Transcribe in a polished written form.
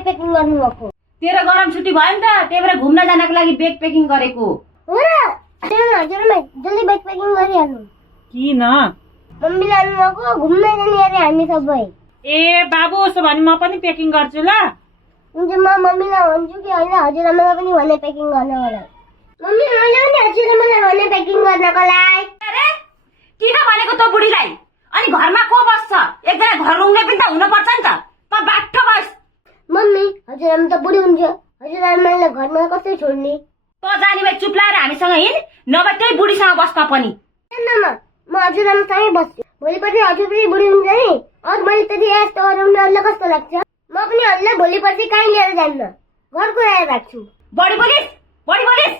Bag packing गर्नुभएको? तेरो गरम छुट्टी भयो नि त, त्यही भएर घुम्न जानको लागि ब्याग प्याकिङ गरेको हो र? हजुरआमा जल्दी ब्याग प्याकिङ गरिहाल्नु। किन? मम्मी लानुभएको घुम्न जाने अरे हामी सबै। ए बाबु, उसो भने म पनि प्याकिङ गर्छु ल। हुन्छ, म मम्मीलाई भन्छु कि होइन हजुरआमालाई पनि भने प्याकिङ गर्नको लागि। मम्मी मैले पनि हजुरआमालाई भने प्याकिङ गर्नको लागि। अरे किन भनेको त बुढीलाई? अनि घरमा को बस्छ? एकजना घर रुङ्गे पनि त हुनुपर्छ नि त। त बाठो बस। मम्मी हजुरआमा त बुढी हुन्छ, हजुरआमालाई घरमा कसरी छोड्ने? त जानी भए चुप लाएर हामीसँग हिँड, नभए त्यही बुढीसँग बस्न पनि। म हजुरआमासँगै बस्छु। भोलिपर्सि हजुर पनि बुढी हुन्छ नि, अरू मैले त्यति यस्तो गराउनु अरूलाई कस्तो लाग्छ? म पनि हजुरलाई भोलिपर्सि कहीँ लिएर जान्न, घरको ल्याएर राख्छु। बढी बोलिस, बढी बोलिस।